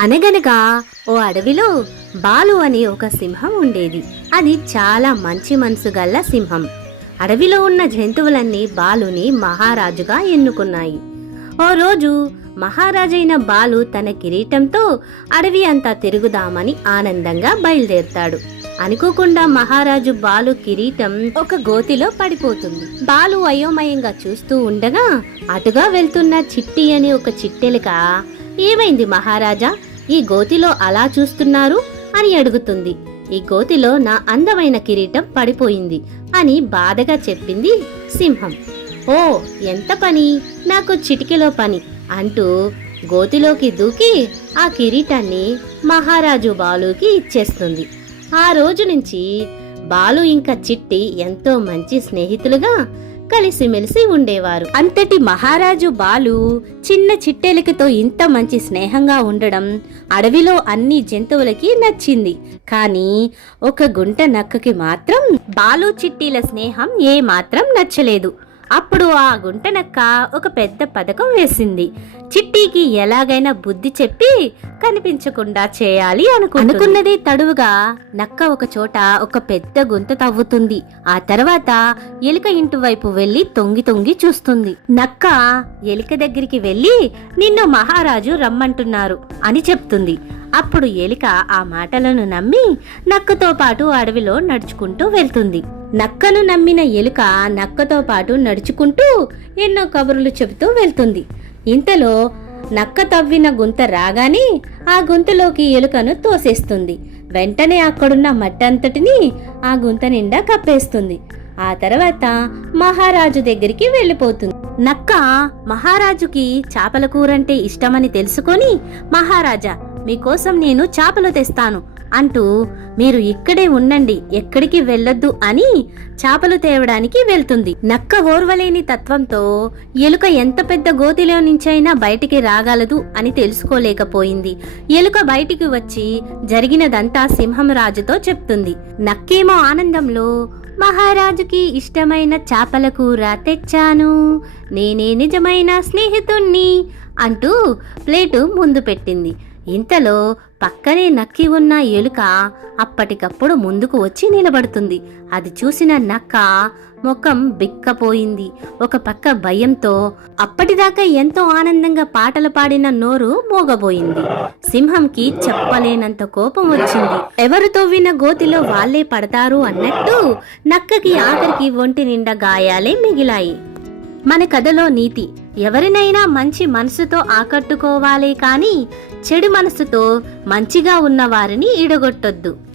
అనగనగా ఓ అడవిలో బాలు అనే ఒక సింహం ఉండేది. అది చాలా మంచి మనసు గల్ల సింహం. అడవిలో ఉన్న జంతువులన్నీ బాలుని మహారాజుగా ఎన్నుకున్నాయి. ఓ రోజు మహారాజైన బాలు తన కిరీటంతో అడవి అంతా తిరుగుదామని ఆనందంగా బయలుదేరుతాడు. అనుకోకుండా మహారాజు బాలు కిరీటం ఒక గోతిలో పడిపోతుంది. బాలు అయోమయంగా చూస్తూ ఉండగా అటుగా వెళ్తున్న చిట్టి అని ఒక చిట్టెలిక ఏమైంది మహారాజా? ఈ గోతిలో అలా చూస్తున్నారు అని అడుగుతుంది. ఈ గోతిలో నా అందమైన కిరీటం పడిపోయింది అని బాధగా చెప్పింది సింహం. ఓ ఎంత పని? నాకు చిటికెలో పని అంటూ గోతిలోకి దూకి ఆ కిరీటాన్ని మహారాజు బాలుకి ఇచ్చేస్తుంది. ఆ రోజు నుంచి బాలు ఇంకా చిట్టి ఎంతో మంచి స్నేహితులుగా కలిసిమెలిసి ఉండేవారు. అంతటి మహారాజు బాలు చిన్న చిట్టెలికతో ఇంత మంచి స్నేహంగా ఉండడం అడవిలో అన్ని జంతువులకి నచ్చింది. కానీ ఒక గుంట నక్కకి మాత్రం బాలు చిట్టీల స్నేహం ఏ మాత్రం నచ్చలేదు. అప్పుడు ఆ గుంటనక్క ఒక పెద్ద పథకం వేసింది. చిట్టీకి ఎలాగైనా బుద్ధి చెప్పి కనిపించకుండా చేయాలి అనుకు అనుకున్నది తడువుగా నక్క ఒక చోట ఒక పెద్ద గుంత తవ్వుతుంది. ఆ తర్వాత ఎలుక ఇంటి వైపు వెళ్ళి తొంగి తొంగి చూస్తుంది. నక్క ఎలుక దగ్గరికి వెళ్ళి నిన్ను మహారాజు రమ్మంటున్నారు అని చెప్తుంది. అప్పుడు ఎలిక ఆ మాటలను నమ్మి నక్కతో పాటు అడవిలో నడుచుకుంటూ వెళ్తుంది. నక్కను నమ్మిన ఎలుక నక్కతో పాటు నడుచుకుంటూ ఎన్నో కబుర్లు చెబుతూ వెళ్తుంది. ఇంతలో నక్క తవ్విన గుంత రాగానే ఆ గుంతలోకి ఎలుకను తోసేస్తుంది. వెంటనే అక్కడున్న మట్టంతటిని ఆ గుంత నిండా కప్పేస్తుంది. ఆ తర్వాత మహారాజు దగ్గరికి వెళ్ళిపోతుంది. నక్క మహారాజుకి చేపల కూరంటే ఇష్టమని తెలుసుకొని మహారాజా మీకోసం నేను చేపలు తెస్తాను. అంటూ మీరు ఇక్కడే ఉండండి ఎక్కడికి వెళ్ళొద్దు అని చేపలు తేవడానికి వెళ్తుంది. నక్క ఓర్వలేని తత్వంతో ఎలుక ఎంత పెద్ద గోతిలో నుంచైనా బయటికి రాగలదు అని తెలుసుకోలేకపోయింది. ఎలుక బయటికి వచ్చి జరిగినదంతా సింహం రాజుతో చెప్తుంది. నక్కేమో ఆనందంలో మహారాజుకి ఇష్టమైన చేపల కూర తెచ్చాను. నేనే నిజమైన స్నేహితుణ్ణి అంటూ ప్లేటు ముందు పెట్టింది. ఇంతలో పక్కనే నక్కి ఉన్న ఎలుక అప్పటికప్పుడు ముందుకు వచ్చి నిలబడుతుంది. అది చూసిన నక్క ముఖం బిక్కపోయింది. ఒక పక్క భయంతో అప్పటిదాకా ఎంతో ఆనందంగా పాటలు పాడిన నోరు మోగబోయింది. సింహంకి చెప్పలేనంత కోపం వచ్చింది. ఎవరు తవ్విన గోతిలో వాళ్ళే పడతారు అన్నట్టు నక్కకి ఆఖరికి ఒంటి నిండా గాయాలే మిగిలాయి. మన కథలో నీతి. ఎవరినైనా మంచి మనసుతో ఆకట్టుకోవాలి కానీ చెడు మనసుతో మంచిగా ఉన్న వారిని ఈడగొట్టొద్దు.